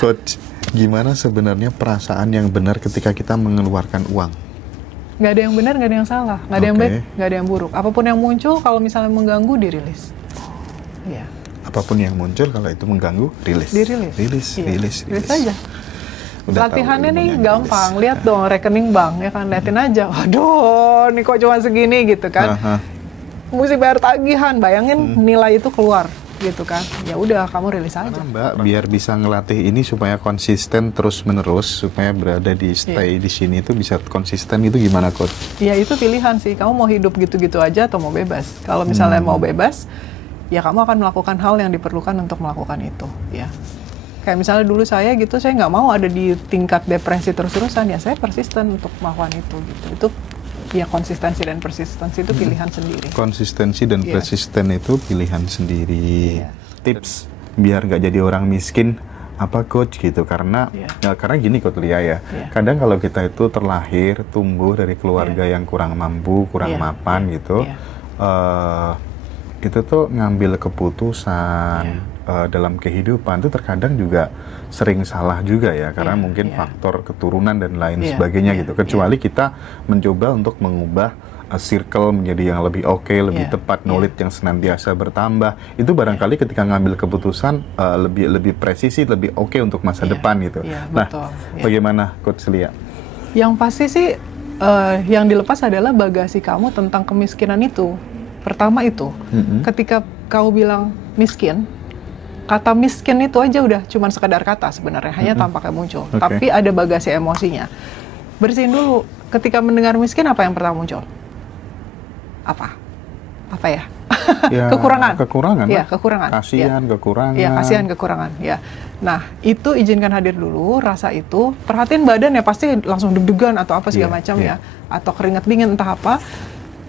Coach, gimana sebenarnya perasaan yang benar ketika kita mengeluarkan uang? Nggak ada yang benar, nggak ada yang salah, nggak ada yang baik, nggak ada yang buruk. Apapun yang muncul, kalau misalnya mengganggu, dirilis. Iya. Apapun yang muncul, kalau itu mengganggu, rilis. Dirilis. Rilis Aja. Latihannya nih gampang, lihat dong rekening bank, ya kan, liatin aja. Waduh, nih kok cuma segini gitu kan. Mesti bayar tagihan, bayangin nilai itu keluar. Gitu kan, ya udah kamu rilis aja. Mbak, biar bisa ngelatih ini supaya konsisten terus menerus, supaya berada di stay di sini itu bisa konsisten, itu gimana Coach? Ya itu pilihan sih, kamu mau hidup gitu-gitu aja atau mau bebas. Kalau misalnya mau bebas, ya kamu akan melakukan hal yang diperlukan untuk melakukan itu, ya. Kayak misalnya dulu saya gitu, saya nggak mau ada di tingkat depresi terus-terusan, ya saya persisten untuk melakukan itu gitu. Itu ya konsistensi dan persistensi itu pilihan sendiri. Konsistensi dan persisten itu pilihan sendiri. Tips biar nggak jadi orang miskin apa Coach gitu, karena karena gini Coach Lia ya. Kadang kalau kita itu terlahir tumbuh dari keluarga yang kurang mampu, kurang mapan gitu, itu tuh ngambil keputusan dalam kehidupan itu terkadang juga sering salah juga ya, karena mungkin faktor keturunan dan lain sebagainya gitu. Kecuali kita mencoba untuk mengubah circle menjadi yang lebih lebih tepat, knowledge yang senantiasa bertambah. Itu barangkali ketika ngambil keputusan lebih presisi, lebih untuk masa depan gitu. Nah, bagaimana Coach Lia? Yang pasti sih yang dilepas adalah bagasi kamu tentang kemiskinan itu. Pertama itu, ketika kau bilang miskin, kata miskin itu aja udah cuman sekadar kata sebenarnya, hanya tampaknya muncul. Tapi ada bagasi emosinya. Bersihin dulu. Ketika mendengar miskin, apa yang pertama muncul? Apa ya? Kekurangan. Ya, kekurangan. Kasihan, kekurangan. Ya, kasihan, kekurangan. Ya. Nah, itu izinkan hadir dulu, rasa itu. Perhatiin badan ya, pasti langsung deg-degan atau apa segala macam ya. Atau keringat dingin, entah apa.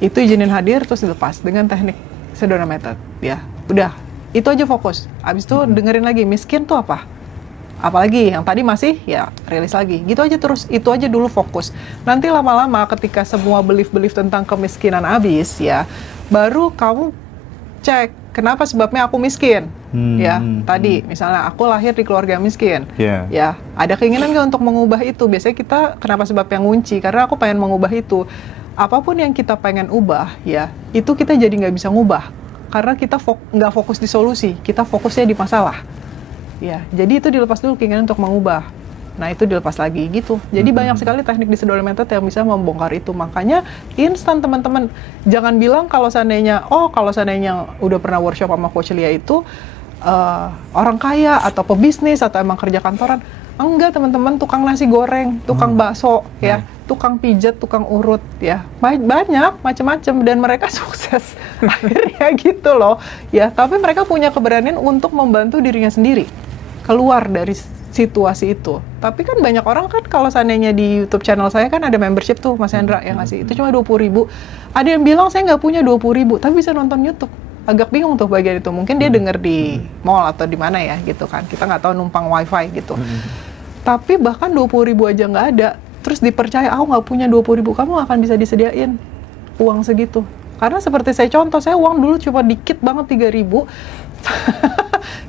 Itu izinin hadir, terus dilepas dengan teknik Sedona Method. Ya, udah. Itu aja fokus. Abis itu dengerin lagi, miskin tuh apa? Apalagi yang tadi masih, ya rilis lagi. Gitu aja terus, itu aja dulu fokus. Nanti lama-lama ketika semua belief-belief tentang kemiskinan habis, ya, baru kamu cek, kenapa sebabnya aku miskin? Ya, tadi misalnya aku lahir di keluarga miskin. Ya, ada keinginan nggak untuk mengubah itu? Biasanya kita, kenapa sebabnya ngunci? Karena aku pengen mengubah itu. Apapun yang kita pengen ubah, ya, itu kita jadi nggak bisa ngubah. Karena kita nggak fokus di solusi, kita fokusnya di masalah. Ya, jadi itu dilepas dulu keinginan untuk mengubah. Nah, itu dilepas lagi gitu. Jadi banyak sekali teknik di Sedona Method yang bisa membongkar itu. Makanya instan teman-teman. Jangan bilang kalau seandainya udah pernah workshop sama Coach Lia itu orang kaya atau pebisnis atau emang kerja kantoran. Enggak, teman-teman, tukang nasi goreng, tukang bakso, ya, tukang pijat, tukang urut, ya, banyak macam-macam, dan mereka sukses akhirnya gitu loh, ya. Tapi mereka punya keberanian untuk membantu dirinya sendiri keluar dari situasi itu. Tapi kan banyak orang kan, kalau seandainya di YouTube channel saya kan ada membership tuh, Mas Hendra yang ngasih, itu cuma 20.000. Ada yang bilang saya nggak punya 20.000, tapi bisa nonton YouTube. Agak bingung tuh bagian itu. Mungkin dia denger di mall atau di mana ya gitu kan. Kita nggak tahu, numpang wifi gitu. Tapi bahkan 20.000 aja nggak ada. Terus dipercaya, aku nggak punya 20.000, kamu akan bisa disediain uang segitu. Karena seperti saya contoh, saya uang dulu cuma dikit banget, 3.000.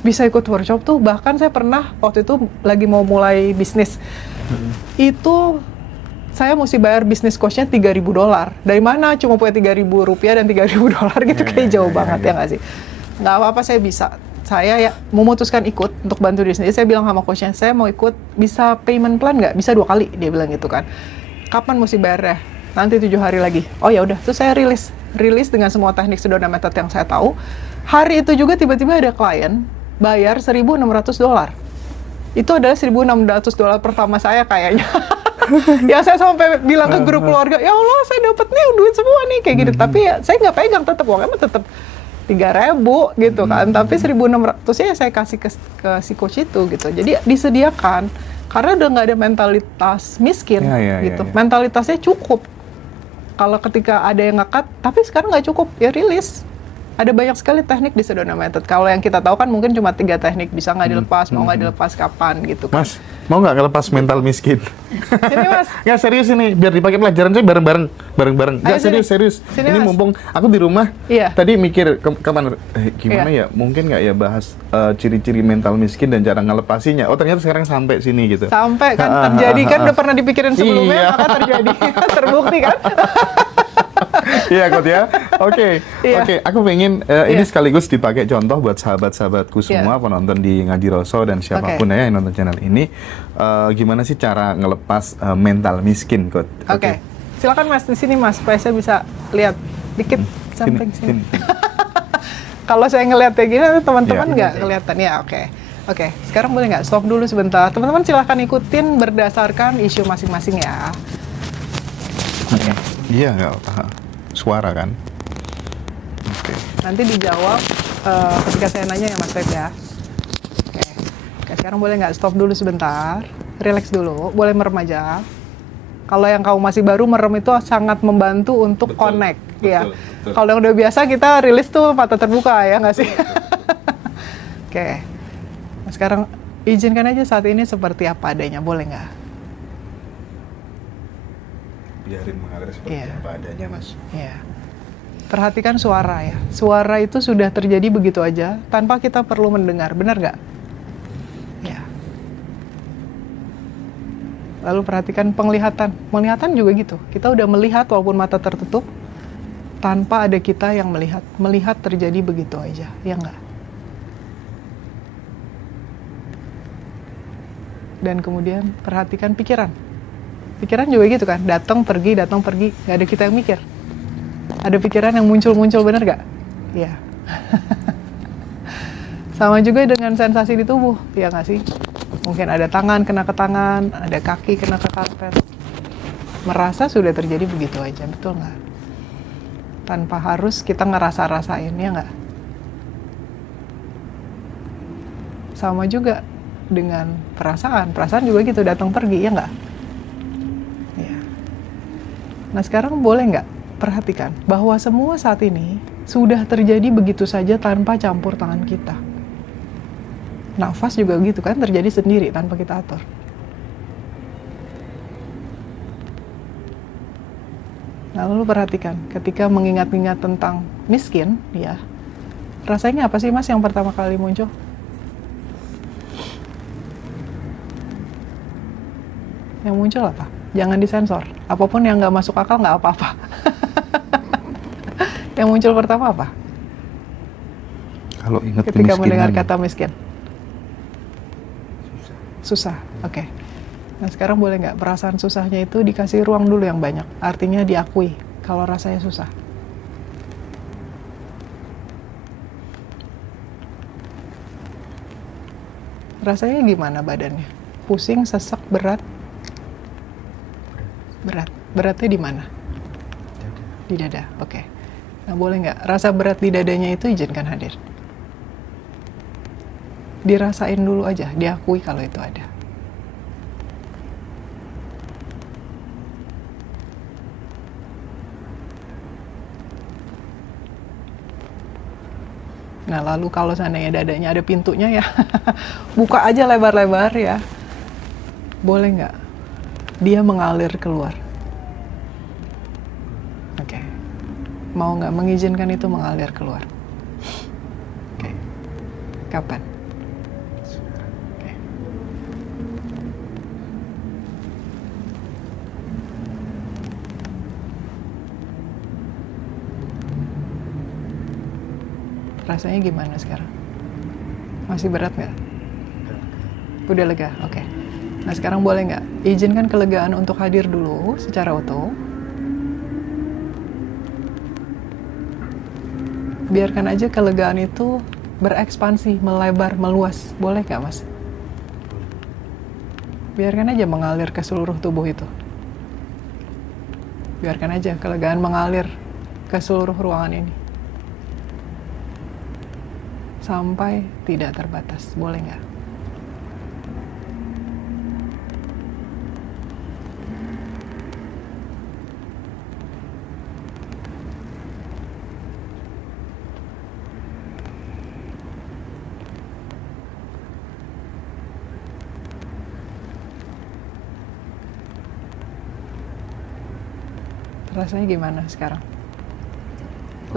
Bisa ikut workshop tuh. Bahkan saya pernah waktu itu lagi mau mulai bisnis. Itu saya mesti bayar bisnis cost-nya $3.000. Dari mana cuma punya $3.000 dan $3.000 gitu, kayak jauh banget ya nggak sih? Nggak apa-apa, saya bisa. Saya ya memutuskan ikut untuk bantu diri sendiri. Saya bilang sama coach-nya, saya mau ikut, bisa payment plan nggak? Bisa 2 kali, dia bilang gitu kan. Kapan mesti bayarnya? Nanti 7 hari lagi. Oh ya udah, terus saya rilis dengan semua teknik Sedona Method yang saya tahu. Hari itu juga tiba-tiba ada klien bayar $1.600. Itu adalah $1.600 pertama saya kayaknya. Ya, saya sampai bilang ke grup keluarga, ya Allah, saya dapat nih duit semua nih kayak gitu. Tapi ya saya nggak pegang, tetap uangnya tetap 3.000 gitu kan. Tapi 1.600 ya saya kasih ke si coach itu gitu. Jadi disediakan, karena udah nggak ada mentalitas miskin gitu. Mentalitasnya cukup. Kalau ketika ada yang ngekat, tapi sekarang nggak cukup, ya rilis. Ada banyak sekali teknik di Sedona Method. Kalau yang kita tahu kan mungkin cuma 3 teknik, bisa nggak dilepas, mau nggak dilepas kapan gitu kan. Mas, mau nggak ngelepas mental miskin? Sini Mas. Nggak, serius ini, biar dipakai pelajaran saya bareng-bareng. Nggak, Ayo, serius. Sini, Ini Mas. mumpung aku di rumah, Iya. tadi mikir kapan, gimana Iya. ya, mungkin nggak ya bahas ciri-ciri mental miskin dan cara ngelepasinya. Oh ternyata sekarang sampai sini gitu. Sampai kan terjadi kan udah pernah dipikirin sebelumnya, Iya. maka terjadi. Terbukti kan? Iya Kot ya. Oke. Iya. Aku pengen ini Iya. sekaligus dipakai contoh buat sahabat-sahabatku semua, penonton di Ngaji Roso dan siapapun ya yang nonton channel ini. Gimana sih cara ngelepas mental miskin, Kot? Oke. Silakan Mas di sini Mas, supaya saya bisa lihat dikit samping sini. Kalau saya ngelihat kayak gini, teman-teman Iya. nggak kelihatan ya. Oke. Sekarang boleh nggak stop dulu sebentar. Teman-teman silahkan ikutin berdasarkan isu masing-masing ya. Iya nggak apa. Suara kan. Oke. Nanti dijawab ketika saya nanya ya Mas Feb ya. Oke, sekarang boleh nggak stop dulu sebentar, relax dulu, boleh merem aja. Kalau yang kamu masih baru, merem itu sangat membantu untuk connect, ya. betul. Kalau yang udah biasa kita rilis tuh mata terbuka ya nggak sih? Oke, nah, sekarang izinkan aja saat ini seperti apa adanya, boleh nggak? Biarin mengalir seperti Iya. apa adanya, Mas. Ya. Perhatikan suara ya. Suara itu sudah terjadi begitu aja tanpa kita perlu mendengar, benar nggak? Ya. Lalu perhatikan penglihatan. Penglihatan juga gitu. Kita udah melihat walaupun mata tertutup tanpa ada kita yang melihat. Melihat terjadi begitu aja, ya nggak? Dan kemudian perhatikan pikiran. Pikiran juga gitu kan, datang pergi, nggak ada kita yang mikir. Ada pikiran yang muncul-muncul, bener nggak? Iya. Sama juga dengan sensasi di tubuh, ya nggak sih? Mungkin ada tangan kena ke tangan, ada kaki kena ke karpet. Merasa sudah terjadi begitu aja, betul nggak? Tanpa harus kita ngerasa-rasain, ya nggak? Sama juga dengan perasaan juga gitu, datang pergi, ya nggak? Ya. Nah sekarang boleh nggak perhatikan bahwa semua saat ini sudah terjadi begitu saja tanpa campur tangan kita. Nafas juga gitu kan, terjadi sendiri tanpa kita atur. Nah, lalu perhatikan, ketika mengingat-ingat tentang miskin, ya, rasanya apa sih Mas yang pertama kali muncul? Yang muncul apa? Jangan disensor. Apapun yang nggak masuk akal nggak apa-apa. Yang muncul pertama apa? Kalau ingat Ketika kemiskinan, mendengar kata miskin. Susah. Oke. Nah sekarang boleh nggak perasaan susahnya itu dikasih ruang dulu yang banyak. Artinya diakui kalau rasanya susah. Rasanya gimana badannya? Pusing, sesek, berat? Berat. Beratnya di mana? Di dada. Oke. Nah boleh nggak rasa berat di dadanya itu izinkan hadir. Dirasain dulu aja, diakui kalau itu ada. Nah lalu kalau seandainya dadanya ada pintunya ya, buka aja lebar-lebar ya. Boleh nggak? Dia mengalir keluar. Oke. Mau nggak mengizinkan itu mengalir keluar? Oke. Kapan? Oke. Rasanya gimana sekarang? Masih berat nggak? Udah lega? Oke. Nah sekarang boleh nggak izinkan kelegaan untuk hadir dulu secara utuh. Biarkan aja kelegaan itu berekspansi, melebar, meluas. Boleh nggak Mas? Biarkan aja mengalir ke seluruh tubuh itu. Biarkan aja kelegaan mengalir ke seluruh ruangan ini. Sampai tidak terbatas. Boleh nggak? Rasanya gimana sekarang?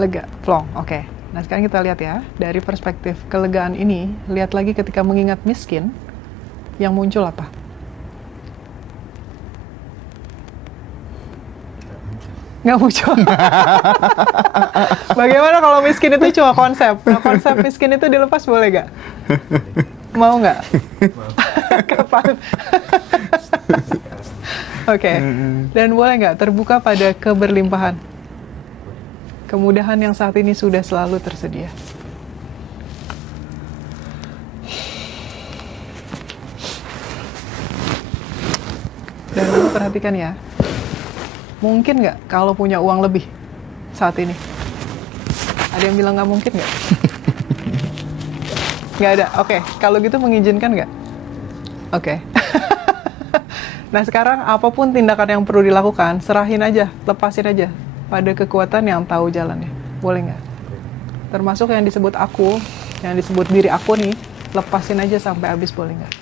Lega, plong, oke. Nah sekarang kita lihat ya, dari perspektif kelegaan ini, lihat lagi ketika mengingat miskin, yang muncul apa? Nggak muncul. Bagaimana kalau miskin itu cuma konsep? Nah konsep miskin itu dilepas boleh nggak? Mau nggak? Kapan? Oke. Dan boleh nggak terbuka pada keberlimpahan? Kemudahan yang saat ini sudah selalu tersedia. Dan kamu perhatikan ya, mungkin nggak kalau punya uang lebih saat ini? Ada yang bilang nggak mungkin nggak? Nggak ada. Oke, kalau gitu mengizinkan nggak? Oke. Nah sekarang apapun tindakan yang perlu dilakukan, serahin aja, lepasin aja pada kekuatan yang tahu jalannya. Boleh nggak? Termasuk yang disebut aku, yang disebut diri aku nih, lepasin aja sampai habis, boleh nggak?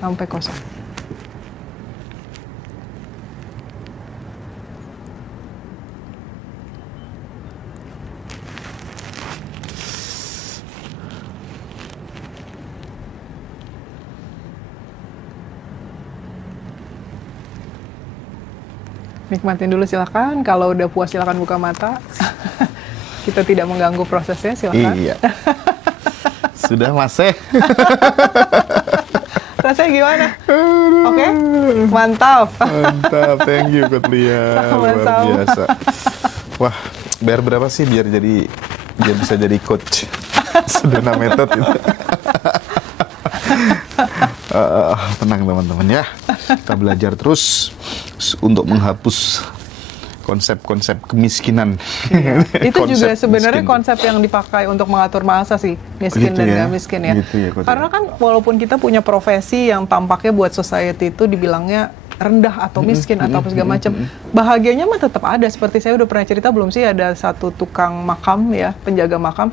Sampai kosong. Nikmatin dulu silakan. Kalau udah puas silakan buka mata. Kita tidak mengganggu prosesnya, silakan. Iya. Sudah Mas. Rasanya gimana? Oke? Mantap. Mantap, thank you Kotlia. Luar biasa. Wah, bayar berapa sih biar bisa jadi coach Sedona Method itu? Tenang teman-teman ya. Kita belajar terus untuk menghapus konsep-konsep kemiskinan. Iya. Itu juga sebenarnya miskin. konsep yang dipakai untuk mengatur masa sih, miskin Gitu dan ya? nggak miskin ya. Gitu ya, Karena kan walaupun kita punya profesi yang tampaknya buat society itu dibilangnya rendah atau miskin atau apa segala macam, bahagianya mah tetap ada. Seperti saya udah pernah cerita belum sih, ada satu tukang makam ya, penjaga makam.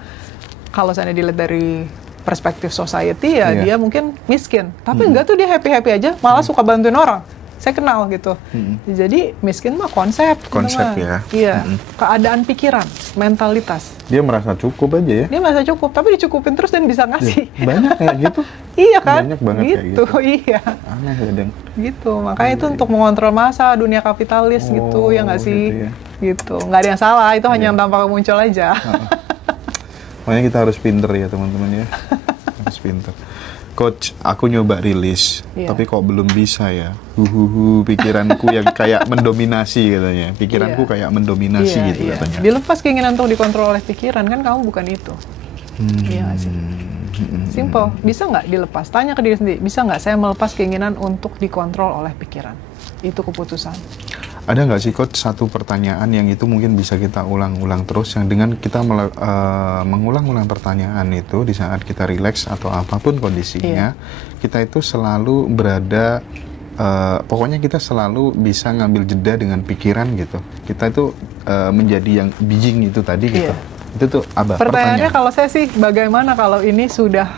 Kalau saya dilihat dari perspektif society ya dia mungkin miskin, tapi enggak tuh, dia happy-happy aja, malah suka bantuin orang. Saya kenal gitu. Jadi miskin mah konsep Konsep ya. Iya, keadaan pikiran, mentalitas. Dia merasa cukup aja ya. Dia merasa cukup, tapi dicukupin terus dan bisa ngasih. Banyak kayak gitu. Iya kan? Banyak banget kayak gitu. Iya. Aneh kadang. Gitu. Makanya itu untuk mengontrol massa dunia kapitalis gitu, ya nggak sih? Gitu ya. Gitu. Nggak ada yang salah, itu hanya yang tampaknya muncul aja. Makanya kita harus pinter ya teman-teman ya. Harus pinter. Coach, aku nyoba rilis, tapi kok belum bisa ya. Pikiranku yang kayak mendominasi katanya. Pikiranku kayak mendominasi gitu katanya. Dilepas keinginan untuk dikontrol oleh pikiran, kan kamu bukan itu. Iya nggak sih? Simple. Bisa nggak dilepas? Tanya ke diri sendiri, bisa nggak saya melepas keinginan untuk dikontrol oleh pikiran? Itu keputusan. Ada nggak sih Coach satu pertanyaan yang itu mungkin bisa kita ulang-ulang terus, yang dengan kita mengulang-ulang pertanyaan itu di saat kita rileks atau apapun kondisinya, kita itu selalu berada, pokoknya kita selalu bisa ngambil jeda dengan pikiran gitu. Kita itu menjadi yang being itu tadi gitu. Itu tuh apa? Pertanyaannya kalau saya sih, bagaimana kalau ini sudah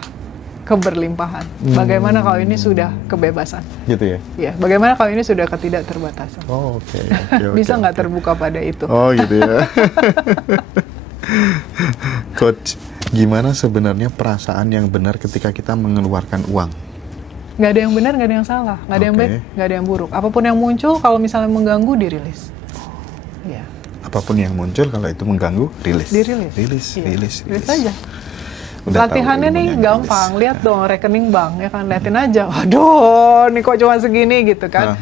keberlimpahan? Bagaimana kalau ini sudah kebebasan? Gitu ya? Iya, bagaimana kalau ini sudah ketidakterbatasan? Oh, oke. Bisa nggak terbuka pada itu? Oh, gitu ya. Coach, gimana sebenarnya perasaan yang benar ketika kita mengeluarkan uang? Nggak ada yang benar, nggak ada yang salah, nggak ada yang baik, nggak ada yang buruk. Apapun yang muncul, kalau misalnya mengganggu, dirilis. Iya. Apapun yang muncul, kalau itu mengganggu, rilis. Rilis Rilis aja. Udah latihannya tahu nih ilmunya, gampang, lihat dong rekening bank ya kan, liatin aja. Waduh, nih kok cuma segini gitu kan.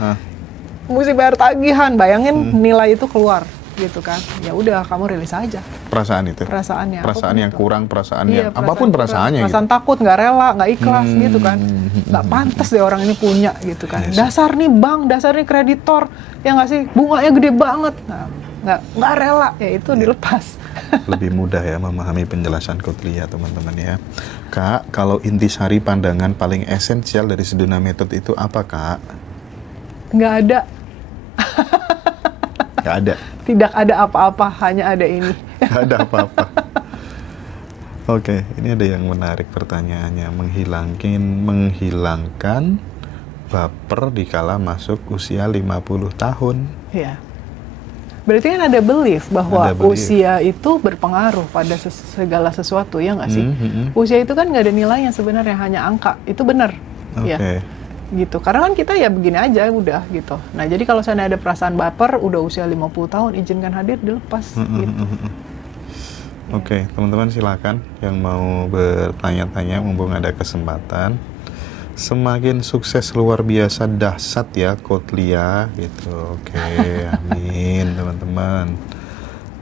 Mesti bayar tagihan, bayangin nilai itu keluar gitu kan. Ya udah, kamu rilis aja. Perasaan itu. Perasaannya. Perasaan yang itu. kurang, perasaan Iya, yang apapun perasaannya. Perasaan gitu. takut, nggak rela, nggak ikhlas gitu kan. Nggak pantas deh orang ini punya gitu kan. Yes. Dasar nih bank, dasar nih kreditor, ya nggak sih, bunganya gede banget. Nah, nggak rela, ya itu dilepas. Lebih mudah ya memahami penjelasan Kotlia teman-teman ya. Kak, kalau intisari pandangan paling esensial dari Sedona Method itu apa Kak? Nggak ada. Nggak ada. Tidak ada apa-apa, hanya ada ini. Nggak ada apa-apa. Oke, ini ada yang menarik pertanyaannya. Berarti kan ada belief bahwa Ada belief. usia itu berpengaruh pada segala sesuatu, ya nggak sih? Usia itu kan nggak ada nilainya sebenarnya, hanya angka. Itu benar, ya. Gitu. Karena kan kita ya begini aja udah gitu. Nah, jadi kalau sana ada perasaan baper, udah usia 50 tahun, izinkan hadir, dilepas gitu. Oke, teman-teman silakan yang mau bertanya-tanya mumpung ada kesempatan. Semakin sukses luar biasa dahsyat ya Kotlia gitu. Oke, amin teman-teman.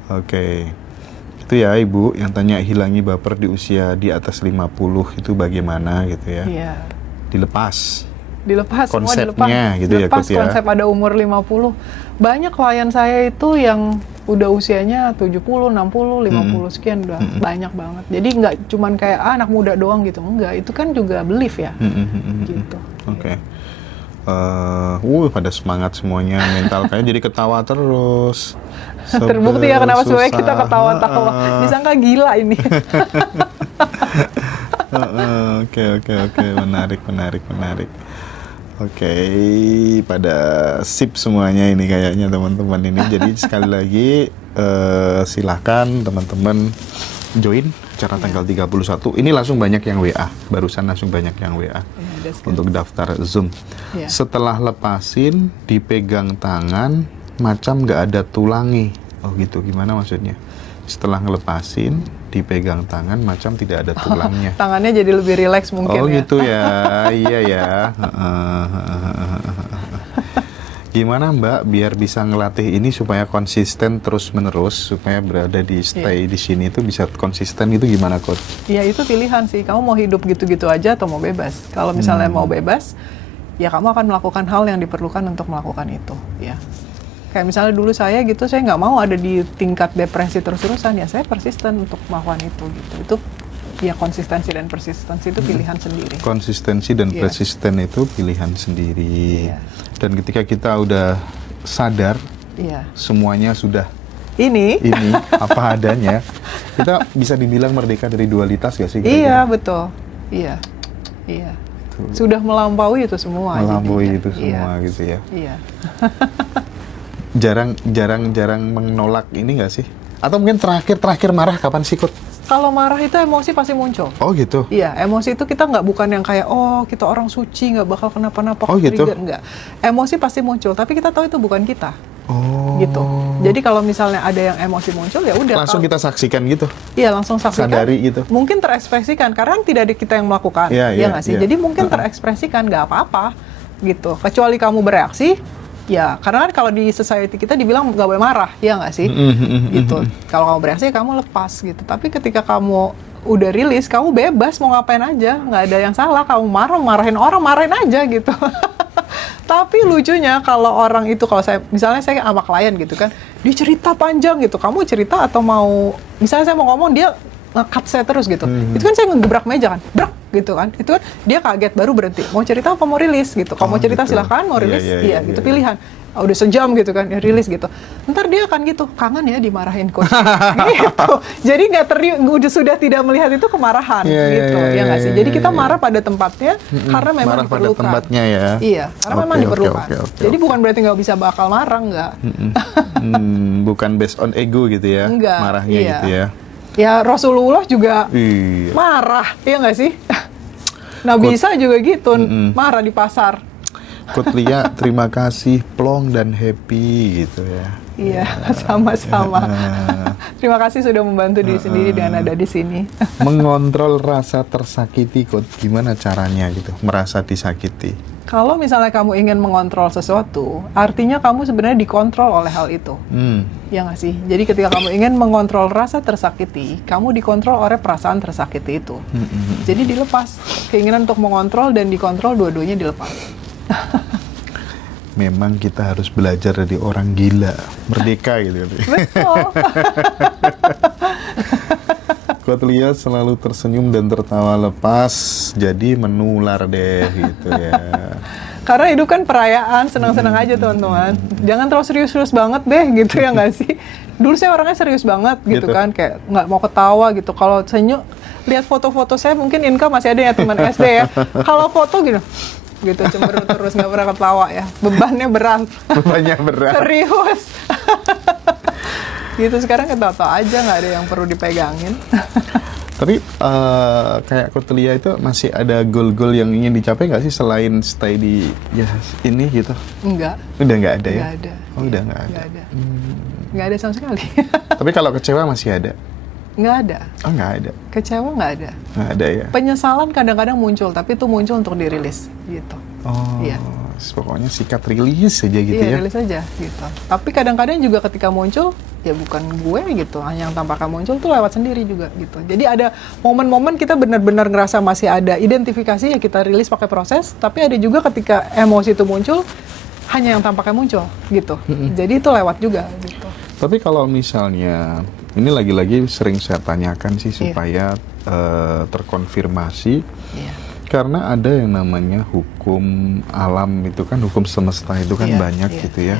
Oke. Itu ya Ibu yang tanya hilangi baper di usia di atas 50 itu bagaimana gitu ya. Iya. Dilepas Semua dilepas. konsepnya gitu ya, Dilepas Kut, ya. konsep pada umur 50. Banyak klien saya itu yang udah usianya 70, 60, 50 sekian udah banyak banget. Jadi nggak cuman kayak anak muda doang gitu, enggak. Itu kan juga belief ya. Gitu. Oke. Pada semangat semuanya, mental kayak jadi ketawa terus. Terbukti ya kenapa sebenarnya kita ketawa-tawa. Disangka gila ini. Oke, menarik. Oke, pada sip semuanya ini kayaknya teman-teman ini. Jadi sekali lagi silahkan teman-teman join acara tanggal 31. Ini langsung banyak yang WA, barusan langsung banyak yang WA untuk daftar Zoom. Setelah lepasin, dipegang tangan, macam nggak ada tulangi. Oh gitu, gimana maksudnya? Setelah ngelepasin, dipegang tangan, macam tidak ada tulangnya. Tangannya jadi lebih rileks mungkin ya. Oh gitu ya, iya ya. Gimana Mbak biar bisa ngelatih ini supaya konsisten terus-menerus, supaya berada di stay di sini itu bisa konsisten itu gimana Coach? Ya itu pilihan sih, kamu mau hidup gitu-gitu aja atau mau bebas. Kalau misalnya mau bebas, ya kamu akan melakukan hal yang diperlukan untuk melakukan itu, ya. Kayak misalnya dulu saya gitu, saya nggak mau ada di tingkat depresi terus-terusan, ya saya persisten untuk melakukan itu gitu. Itu ya konsistensi dan persistensi itu pilihan sendiri. Konsistensi dan persisten itu pilihan sendiri. Dan ketika kita udah sadar, semuanya sudah ini apa adanya, kita bisa dibilang merdeka dari dualitas gak sih? Iya betul, iya. Sudah melampaui itu semua. Melampaui itu semua gitu ya. Iya. jarang menolak ini nggak sih? Atau mungkin terakhir marah kapan sih Kut? Kalau marah itu emosi pasti muncul. Oh gitu? Iya, emosi itu kita nggak bukan yang kayak, oh kita orang suci nggak bakal kenapa-napa. Oh gitu? Nggak. Emosi pasti muncul, tapi kita tahu itu bukan kita. Oh. Gitu. Jadi kalau misalnya ada yang emosi muncul, ya udah. Langsung kita saksikan gitu? Iya, langsung saksikan. Sadari gitu? Mungkin terekspresikan, karena kita yang melakukan. Iya nggak sih? Jadi mungkin terekspresikan, nggak apa-apa. Gitu. Kecuali kamu bereaksi, ya, karena kan kalau di society kita dibilang nggak boleh marah, ya nggak sih? Gitu. Kalau kamu bereaksi, kamu lepas gitu. Tapi ketika kamu udah rilis, kamu bebas mau ngapain aja, nggak ada yang salah. Kamu marahin orang, marahin aja gitu. Tapi lucunya kalau orang itu, kalau misalnya saya sama klien gitu kan, dia cerita panjang gitu. Kamu cerita atau mau, misalnya saya mau ngomong, dia nge-cut saya terus gitu. Itu kan saya ngegebrak meja kan, brak gitu kan. Itu kan dia kaget baru berhenti. Mau cerita apa mau rilis gitu. Kalau mau cerita gitu. Silahkan, mau rilis gitu pilihan. Udah sejam gitu kan, ya rilis gitu. Ntar dia akan gitu, kangen ya dimarahin coach. Gitu. Jadi sudah tidak melihat itu kemarahan gitu. Ya nggak sih? Jadi kita marah pada tempatnya karena memang marah diperlukan. Pada tempatnya ya. Iya, karena memang diperlukan. Jadi bukan berarti nggak bisa bakal marah, nggak. Bukan based on ego gitu ya, enggak, marahnya gitu ya. Ya Rasulullah juga marah, ya nggak sih? Nabi Isa juga gitu, marah di pasar. Kotlia, terima kasih, plong dan happy gitu ya. Iya, sama-sama. Terima kasih sudah membantu diri sendiri dengan ada di sini. Mengontrol rasa tersakiti, Kot, gimana caranya gitu, merasa disakiti? Kalau misalnya kamu ingin mengontrol sesuatu, artinya kamu sebenarnya dikontrol oleh hal itu. Ya nggak sih? Jadi ketika kamu ingin mengontrol rasa tersakiti, kamu dikontrol oleh perasaan tersakiti itu. Jadi dilepas. Keinginan untuk mengontrol dan dikontrol, dua-duanya dilepas. Memang kita harus belajar dari orang gila, merdeka gitu. Betul. Kotlia selalu tersenyum dan tertawa lepas, jadi menular deh gitu ya. Karena hidup kan perayaan, senang-senang aja teman-teman. Jangan terlalu serius-serius banget deh gitu ya nggak sih? Dulu saya orangnya serius banget gitu kan, kayak nggak mau ketawa gitu. Kalau senyum, lihat foto-foto saya mungkin Inka masih ada ya teman SD ya. Kalau foto gitu cemberut terus, nggak pernah ketawa ya. Bebannya berat. Bebannya berat. Serius. Gitu sekarang kita tahu aja, nggak ada yang perlu dipegangin. Tapi kayak Cordelia itu masih ada goal-goal yang ingin dicapai nggak sih selain stay di ya ini gitu? Enggak. Udah nggak ada ya? Nggak ada. Oh, udah nggak ada. Nggak ada. Nggak ada sama sekali. Tapi kalau kecewa masih ada? Nggak ada. Oh, nggak ada. Kecewa nggak ada. Nggak ada ya? Penyesalan kadang-kadang muncul, tapi itu muncul untuk dirilis gitu. Oh, iya. Pokoknya sikat rilis aja gitu iya, ya? rilis aja gitu. Tapi kadang-kadang juga ketika muncul, ya bukan gue gitu, yang tampaknya muncul tuh lewat sendiri juga gitu. Jadi ada momen-momen kita benar-benar ngerasa masih ada identifikasi, ya kita rilis pakai proses, tapi ada juga ketika emosi itu muncul, hanya yang tampaknya muncul gitu. Jadi itu lewat juga gitu. Tapi kalau misalnya, ini lagi-lagi sering saya tanyakan sih supaya terkonfirmasi. Iya. Karena ada yang namanya hukum alam itu kan, hukum semesta itu kan banyak gitu ya.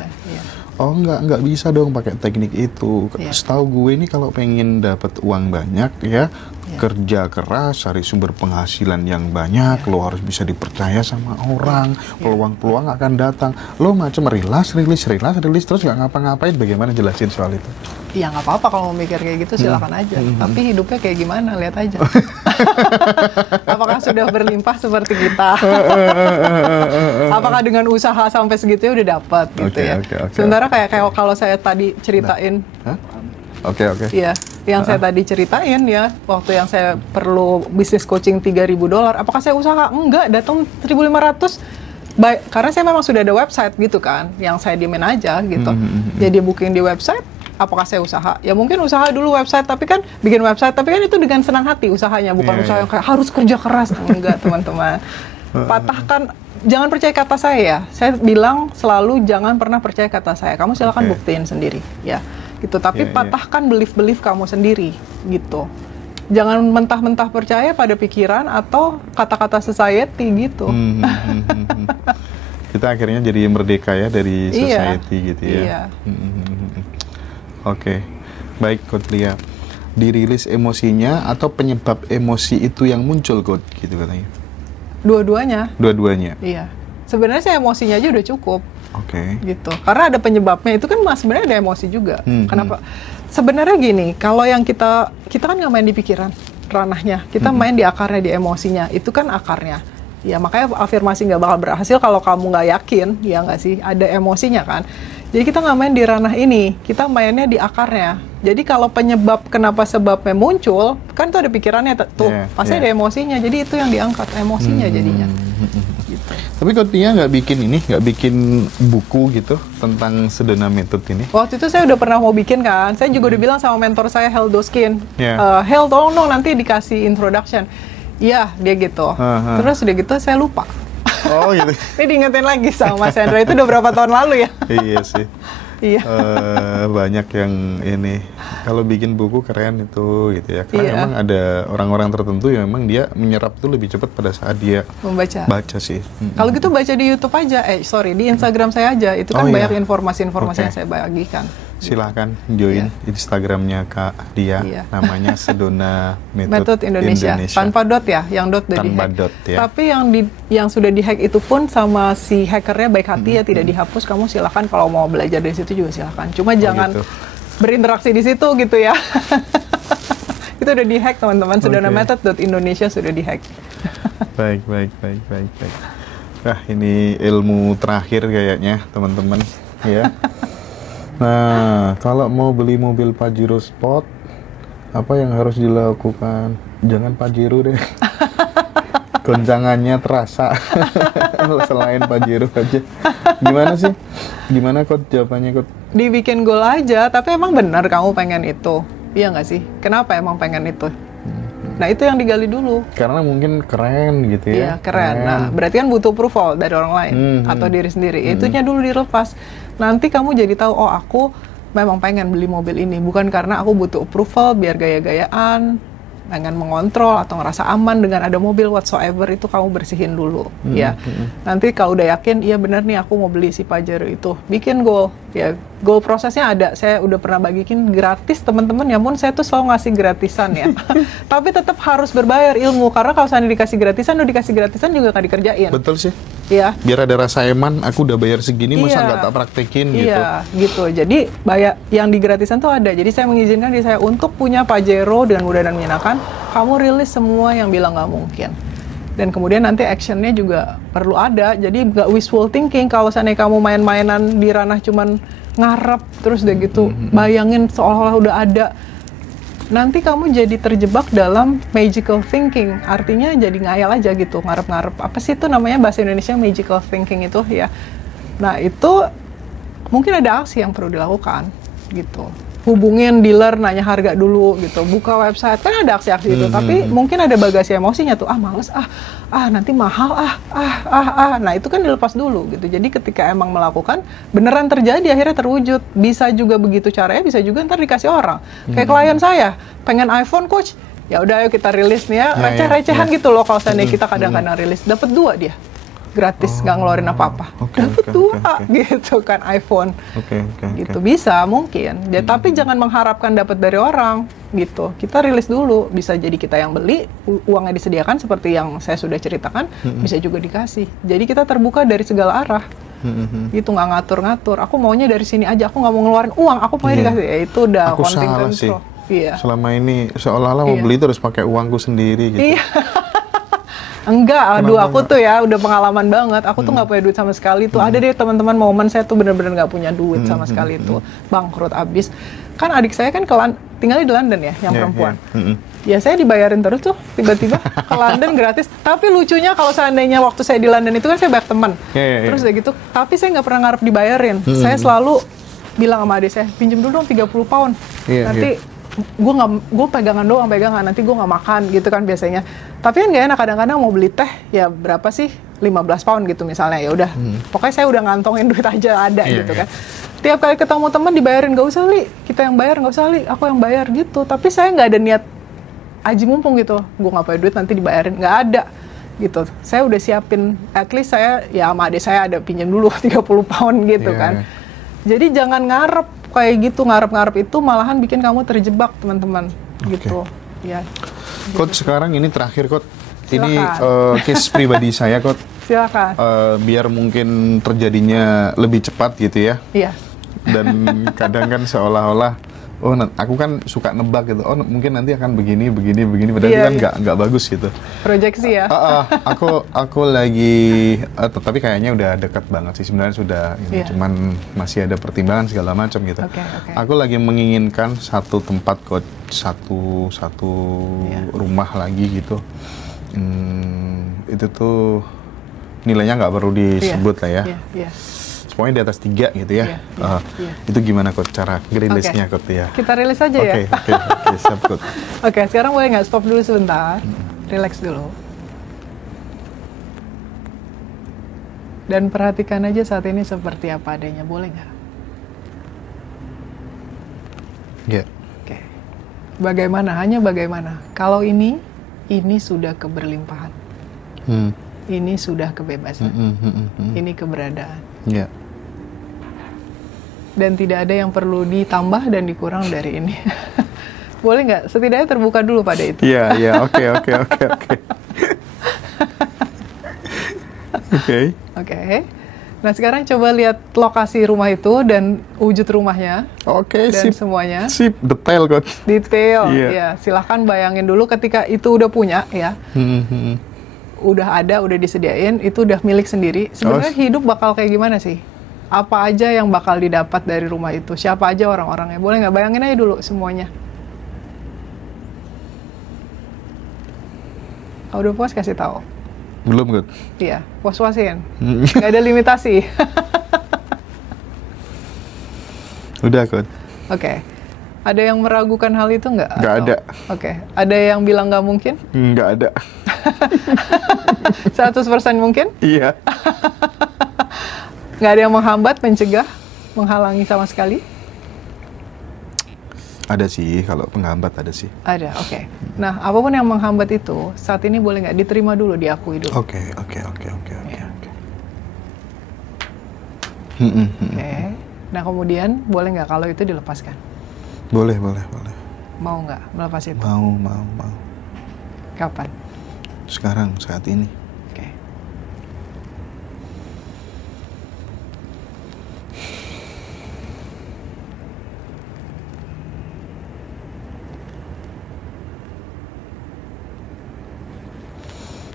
Oh nggak bisa dong pakai teknik itu. Setahu gue ini kalau pengen dapat uang banyak ya, kerja keras, cari sumber penghasilan yang banyak, lo harus bisa dipercaya sama orang, peluang-peluang akan datang. Lo macam rilis terus nggak ngapa-ngapain, bagaimana jelasin soal itu? Ya nggak apa-apa kalau mau mikir kayak gitu, silakan aja. Tapi hidupnya kayak gimana, lihat aja. Apakah sudah berlimpah seperti kita? Apakah dengan usaha sampai segitu udah dapat gitu ya? Sementara kayak kalau saya tadi ceritain, Iya, yang saya tadi ceritain ya, waktu yang saya perlu bisnis coaching $3.000, apakah saya usaha? Enggak, datang 1.500. Karena saya memang sudah ada website gitu kan, yang saya diemin aja gitu. Jadi booking di website. Apakah saya usaha? Ya mungkin usaha dulu website, tapi kan bikin website, tapi kan itu dengan senang hati usahanya, bukan usaha yang kayak harus kerja keras. Enggak, teman-teman. Patahkan, jangan percaya kata saya ya. Saya bilang selalu jangan pernah percaya kata saya. Kamu silakan buktiin sendiri, ya. Gitu. Tapi patahkan belief kamu sendiri, gitu. Jangan mentah-mentah percaya pada pikiran atau kata-kata society gitu. Kita akhirnya jadi merdeka ya dari society gitu ya. Iya. Oke, baik Cordelia. Dirilis emosinya atau penyebab emosi itu yang muncul, Coach, gitu katanya? Dua-duanya. Dua-duanya? Iya. Sebenarnya saya emosinya aja udah cukup. Oke. Gitu. Karena ada penyebabnya, itu kan sebenarnya ada emosi juga. Kenapa? Sebenarnya gini, kalau yang kita kan nggak main di pikiran ranahnya, kita main di akarnya, di emosinya. Itu kan akarnya. Ya makanya afirmasi nggak bakal berhasil kalau kamu nggak yakin, ya nggak sih? Ada emosinya kan. Jadi kita nggak main di ranah ini, kita mainnya di akarnya. Jadi kalau penyebab kenapa sebabnya muncul, kan itu ada pikirannya tuh, pasti ada emosinya. Jadi itu yang diangkat, emosinya jadinya. Gitu. Tapi Cordelia nggak bikin buku gitu tentang Sedona Method ini? Waktu itu saya udah pernah mau bikin kan, saya juga udah bilang sama mentor saya, Hel Doskin, Hel tolong dong nanti dikasih introduction. Iya, dia gitu. Terus udah gitu saya lupa. Oh gitu. Ini diingetin lagi sama Mas Hendra, itu udah berapa tahun lalu ya? Iya sih. Iya. Banyak yang ini, kalau bikin buku keren itu gitu ya. Karena memang ada orang-orang tertentu yang memang dia menyerap itu lebih cepat pada saat dia baca sih. Kalau gitu baca di YouTube aja, di Instagram saya aja. Itu kan banyak informasi-informasi yang saya bagikan. Silahkan join Instagramnya Kak Dia, namanya Sedona Method Indonesia. Tanpa dot ya, yang dot udah tanpa di-hack. dot ya. Tapi yang sudah di-hack itu pun sama si hackernya baik hati ya, tidak dihapus. Kamu silahkan kalau mau belajar dari situ juga silahkan. Cuma jangan berinteraksi di situ gitu ya. Itu udah di-hack teman-teman. Sedona Method.Indonesia sudah di-hack. Baik. Nah ini ilmu terakhir kayaknya teman-teman ya. Nah, kalau mau beli mobil Pajero Sport, apa yang harus dilakukan? Jangan Pajero deh. Goncangannya terasa. Selain Pajero aja. Gimana sih? Gimana Coach jawabannya, Coach? Dibikin goal aja, tapi emang benar kamu pengen itu. Iya nggak sih? Kenapa emang pengen itu? Nah, itu yang digali dulu. Karena mungkin keren gitu ya. Iya, keren. Nah, berarti kan butuh approval dari orang lain atau diri sendiri. Itunya dulu dilepas. Nanti kamu jadi tahu, oh aku memang pengen beli mobil ini. Bukan karena aku butuh approval, biar gaya-gayaan, pengen mengontrol atau ngerasa aman dengan ada mobil whatsoever, itu kamu bersihin dulu. Ya. Nanti kalau udah yakin, iya benar nih aku mau beli si Pajero itu. Bikin goal. Ya, goal prosesnya ada. Saya udah pernah bagiin gratis teman-teman. Ya ampun, saya tuh selalu ngasih gratisan ya. Tapi tetap harus berbayar ilmu. Karena kalau saya dikasih gratisan juga nggak dikerjain. Betul sih. ya. Biar ada rasa eman, aku udah bayar segini, masa nggak tak praktekin gitu. Iya, gitu. Jadi yang digratisan tuh ada. Jadi saya mengizinkan diri saya untuk punya Pajero dengan mudah dan menyenangkan. Kamu rilis semua yang bilang nggak mungkin. Dan kemudian nanti actionnya juga perlu ada. Jadi nggak wishful thinking. Kalau seandainya kamu main-mainan di ranah cuman ngarep, terus udah gitu bayangin seolah-olah udah ada. Nanti kamu jadi terjebak dalam magical thinking, artinya jadi ngayal aja gitu, ngarep-ngarep. Apa sih itu namanya bahasa Indonesia magical thinking itu ya? Nah itu mungkin ada aksi yang perlu dilakukan gitu. Hubungin dealer, nanya harga dulu gitu, buka website, kan ada aksi-aksi itu. Tapi mungkin ada bagasi emosinya tuh, males, nanti mahal, Nah itu kan dilepas dulu gitu. Jadi ketika emang melakukan, beneran terjadi, akhirnya terwujud. Bisa juga begitu caranya, bisa juga ntar dikasih orang. Kayak klien saya, pengen iPhone coach, ya udah ayo kita rilis nih ya, receh-recehan gitu loh. Kalau seandainya kita kadang-kadang rilis, dapat 2 dia. Gratis, nggak ngeluarin apa-apa. Dapat 2 gitu kan iPhone. Gitu bisa mungkin. Ya, tapi jangan mengharapkan dapat dari orang gitu. Kita rilis dulu, bisa jadi kita yang beli, uangnya disediakan seperti yang saya sudah ceritakan, bisa juga dikasih. Jadi kita terbuka dari segala arah. Gitu, nggak ngatur-ngatur. Aku maunya dari sini aja, aku nggak mau ngeluarin uang, aku maunya dikasih. Ya itu udah konting control. Iya. Selama ini seolah-olah mau beli itu harus pakai uangku sendiri gitu. Iya. Enggak, aduh aku tuh ya udah pengalaman banget. Aku tuh nggak punya duit sama sekali tuh. Ada deh teman-teman momen saya tuh bener-bener nggak punya duit sama sekali tuh, bangkrut abis. Kan adik saya kan tinggalnya di London ya, yang perempuan. Ya saya dibayarin terus tuh, tiba-tiba ke London gratis. Tapi lucunya kalau seandainya waktu saya di London itu kan saya banyak teman. Terus udah gitu, tapi saya nggak pernah ngarep dibayarin. Saya selalu bilang sama adik saya, pinjem dulu dong 30 pound. Nanti gue pegangan doang, nanti gue nggak makan gitu kan biasanya. Tapi kan nggak enak, kadang-kadang mau beli teh ya berapa sih, 15 pound gitu misalnya, ya udah pokoknya saya udah ngantongin duit aja ada gitu kan. Tiap kali ketemu teman dibayarin, nggak usah Li, kita yang bayar, nggak usah Li, aku yang bayar gitu. Tapi saya nggak ada niat aji mumpung gitu, gue nggak punya duit nanti dibayarin, nggak ada gitu. Saya udah siapin, at least saya ya sama adik saya ada pinjam dulu 30 pound gitu kan. Jadi jangan ngarep kayak gitu, ngarep-ngarep itu malahan bikin kamu terjebak teman-teman gitu ya. Coach, sekarang ini terakhir Coach, ini case pribadi saya Coach. Silakan. Biar mungkin terjadinya lebih cepat gitu ya. Iya. Dan kadang kan seolah-olah aku kan suka nebak gitu. Mungkin nanti akan begini, padahal itu kan nggak bagus gitu. Proyeksi ya. Aku lagi, tapi kayaknya udah dekat banget sih sebenarnya sudah. Cuman masih ada pertimbangan segala macam gitu. Aku lagi menginginkan satu tempat Coach, satu rumah lagi gitu. Itu tuh nilainya nggak perlu disebut lah ya. Pokoknya di atas 3 gitu ya. Itu gimana Coach cara rilisnya Coach ya? Kita rilis aja ya. Oke, siap Coach. Oke, sekarang boleh nggak stop dulu sebentar? Relax dulu. Dan perhatikan aja saat ini seperti apa adanya, boleh nggak? Iya. Oke. Bagaimana? Hanya bagaimana? Kalau ini sudah keberlimpahan. Ini sudah kebebasan. Ini keberadaan. Iya. Dan tidak ada yang perlu ditambah dan dikurang dari ini. Boleh nggak? Setidaknya terbuka dulu pada itu. Iya, oke. Oke. Nah sekarang coba lihat lokasi rumah itu dan wujud rumahnya. Oke, dan sip. Semuanya. Sip, detail Coach. Detail, ya. Silahkan bayangin dulu ketika itu udah punya ya. Udah ada, udah disediain, itu udah milik sendiri. Sebenarnya hidup bakal kayak gimana sih? Apa aja yang bakal didapat dari rumah itu? Siapa aja orang-orangnya? Boleh nggak bayangin aja dulu semuanya? Kalau udah puas kasih tahu. Belum Coach. Iya, puas-puasin. Nggak ada limitasi. Udah Coach. Oke. Ada yang meragukan hal itu nggak? Nggak ada. Oke. Ada yang bilang nggak mungkin? Nggak ada. 100% mungkin? Iya. Nggak ada yang menghambat, mencegah, menghalangi sama sekali? Ada sih, kalau penghambat ada sih. Ada, oke. Nah, apapun yang menghambat itu, saat ini boleh nggak diterima dulu, diakui dulu. Oke. Nah, kemudian boleh nggak kalau itu dilepaskan? Boleh. Mau nggak melepas itu? Mau. Kapan? Sekarang, saat ini. Oke.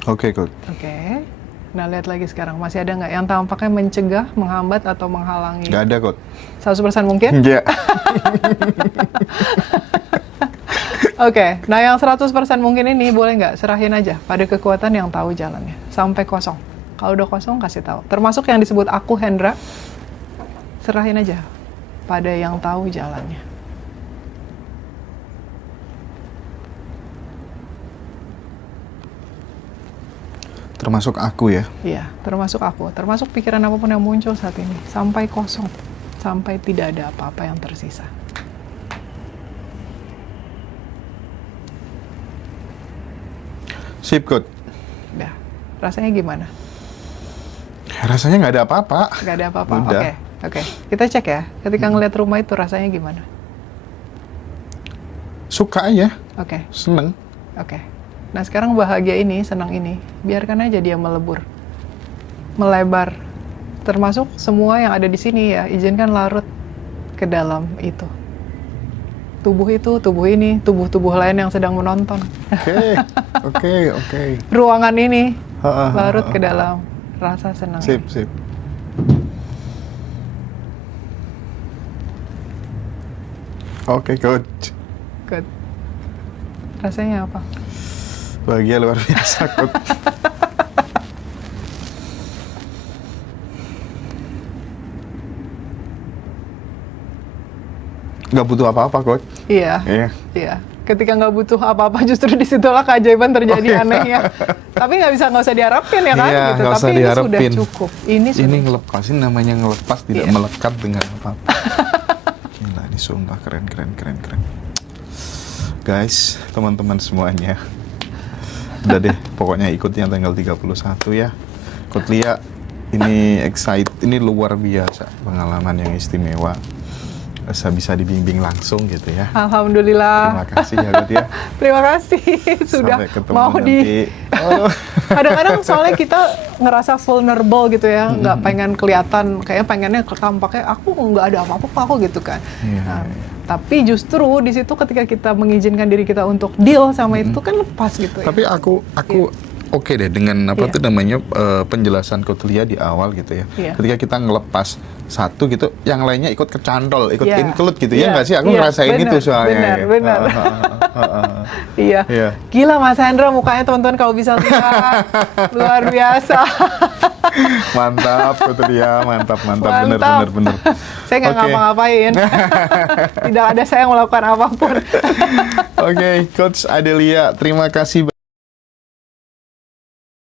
Oke, Coach. Oke. Nah, lihat lagi sekarang. Masih ada nggak yang tampaknya mencegah, menghambat, atau menghalangi? Nggak ada, Coach. 100% mungkin? Iya. Oke, nah yang 100% mungkin ini boleh nggak serahin aja pada kekuatan yang tahu jalannya. Sampai kosong. Kalau udah kosong, kasih tahu. Termasuk yang disebut aku, Hendra, serahin aja pada yang tahu jalannya. Termasuk aku ya? Iya, termasuk aku. Termasuk pikiran apapun yang muncul saat ini. Sampai kosong. Sampai tidak ada apa-apa yang tersisa. Sip, Coach. Udah. Rasanya gimana? Rasanya nggak ada apa-apa. Nggak ada apa-apa? Udah. Oke. Kita cek ya. Ketika ngeliat rumah itu rasanya gimana? Suka aja. Oke. Seneng. Oke. Nah sekarang bahagia ini, senang ini, biarkan aja dia melebur, melebar. Termasuk semua yang ada di sini ya, izinkan larut ke dalam itu. Tubuh itu, tubuh ini, tubuh-tubuh lain yang sedang menonton. Oke. Ruangan ini larut ke dalam rasa senang. Sip. Oke, Coach. Good. Rasanya apa? Bahagia luar biasa, Coach. Nggak butuh apa-apa, Coach. Iya. Iya. Ketika nggak butuh apa-apa, justru disitulah keajaiban terjadi anehnya. Tapi nggak usah diharapin ya kan? Iya, Gitu. nggak Tapi usah ini diharapin. sudah cukup. Ini sudah ngelepas, ini namanya ngelepas, tidak Iya. melekat dengan apa-apa. Gila, ini sumpah keren. Guys, teman-teman semuanya. Udah deh, pokoknya ikutnya tanggal 31 ya. Coach Lia, ini ini luar biasa, pengalaman yang istimewa. Bisa dibimbing langsung gitu ya. Alhamdulillah. Terima kasih ya, Coach ya. Terima kasih sudah Sampai ketemu mau nanti. Kadang-kadang soalnya kita ngerasa vulnerable gitu ya, nggak pengen kelihatan, kayaknya pengennya tampaknya aku nggak ada apa-apa aku gitu kan. Iya, Nah, iya. Tapi justru di situ ketika kita mengizinkan diri kita untuk deal sama itu kan lepas gitu ya. Tapi aku oke deh dengan apa Iya. tuh namanya penjelasan Coach Lia di awal gitu ya. Iya. Ketika kita ngelepas satu gitu, yang lainnya ikut kecantol, ikut Iya. include gitu Iya. ya nggak sih? Aku Iya, ngerasain benar, itu soalnya. benar. Iya. Iya. Gila Mas Hendra mukanya teman-teman kalau bisa lihat. Luar biasa. Mantap Coach Lia, mantap. Mantap. Bener. Saya nggak Oke. ngapa-ngapain. Tidak ada saya yang melakukan apapun. Oke, Coach Adelia, terima kasih.